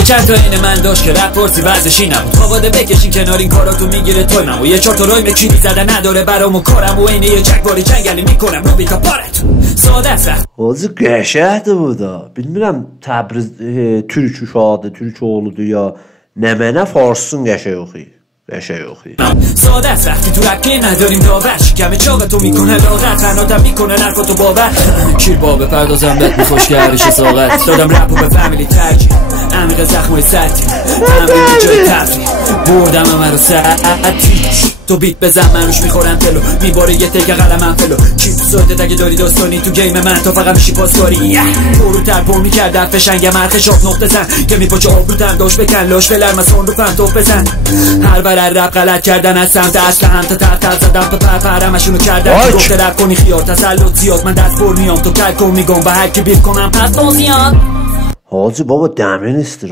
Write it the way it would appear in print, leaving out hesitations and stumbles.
یه چند تا این من داشت که رپ پرسی وزشی نبود خواده بکشین کنار این کاراتو میگیره توی من و یه چهار تا رایم چینی زده نداره برامو کارم و اینه یه جگباری جنگلی میکنم رو بیتا پارتون ساده است Hacı qəşəhdir bu da. Bilmirəm Təbriz türk uşağıdır, türk oğludur ya. Nə mənə farsın qəşəng oxuyur. قشنگ اوخی ساده است وقتی تو رپ گیم نداریم داور شکم چاق تو میکنه لاغر تناتم میکنه نرفاتو باور کیر با بپردازم بهت میخوش که هرش ساقت دادم رپو به فامیلی ترجی عمیق زخمای سطحی تمرین جای تفری بردم همه رو سطحی تو بیت بزن من روش میخورم تلو میباره یه تک قلمم فلو چیپ سویدت اگه داری داستانی تو گیم من تا فقط میشی پاسکاری برو تر پر میکرد در فشنگم ارتش آب نقطه زن که میپاچه آب بودم داشت بکن لاش فلر مسان رو فهم توف بزن هر برر رب غلط کردن از سمت اصل هم تا تر زدم تا پرمشونو کردم که گفته رب کنی خیار تسلط زیاد من دست پر میام تو کل کن میگم و هر که بیل کنم پس بازیان Hacı baba dəmrin istir